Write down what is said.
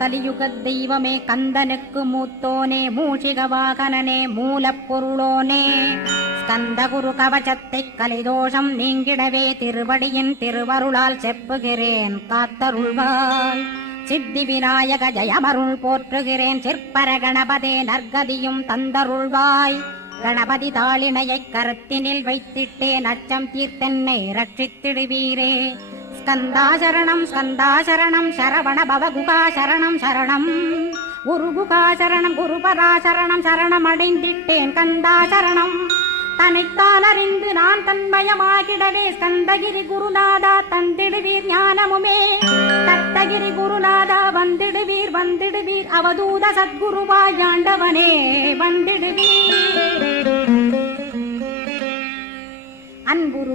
கலியுகத் தெய்வமே கந்தனுக்கு மூத்தோனே மூஷிக வாகனனே மூலப்பொருளோனே ஸ்கந்த குரு கவசத்தை கலிதோஷம் நீங்கிடவே திருவடியின் திருவருளால் செப்புகிறேன் காத்தருள்வாய். சித்தி விநாயக ஜெயமருள் போற்றுகிறேன் சிற்பர கணபதே நற்கதியும் தந்தருள்வாய். கணபதி தாளினையை கருத்தினில் வைத்திட்டேன் அச்சம் தீர்த்தென்னை ரட்சித்திடுவீரே. ஸ்கந்தாசரணம் ஸ்கந்தாசரணம் சரவண பவகுகா சரணம் சரணம் குருகுகா சரணம் குருபராசரணம் சரணம் அடைந்திட்டேன் கந்தாசரணம். தன்னைத்தான் அறிந்து நான் தன்மயமாகிடவே ஸ்கந்தகிரி குருநாதா தந்திடுவீர் ஞானமுமே. தத்தகிரி குருநாதா வந்திடுவீர் வந்திடுவீர் அவதூத சத்குருவாய் ஆண்டவனே வந்திடுவீர். அன்புரு